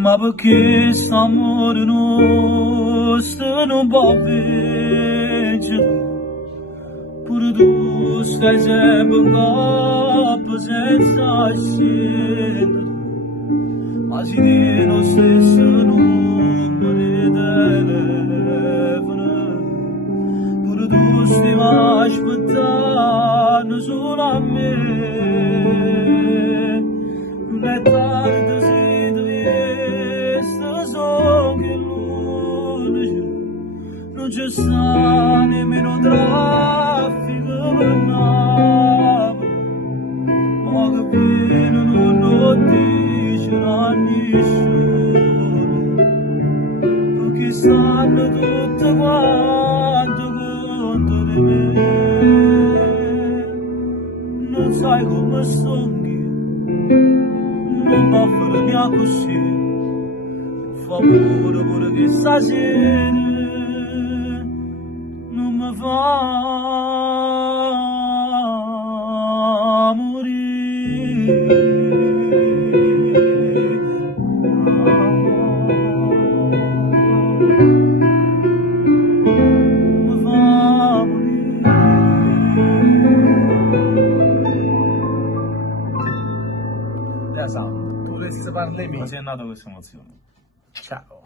Ma perché s'amore nostro non può vincere? Pure tu stai sempre in coppa senza scendere. Ma si tiene lo stesso numero di telefono. Pure tu stai aspettando solo a me. Non è tardi se ti visto, so che l'unico non c'è sta nemmeno traffico per Napoli. Ma che pieno non lo dice a nessuno, perché sanno tutte quanto conto di me. Non sai come sogni, non va bene così, fa pure che stasera non mi fa Esatto, tu volessi parlarmi? Così è nata questa emozione. Ciao.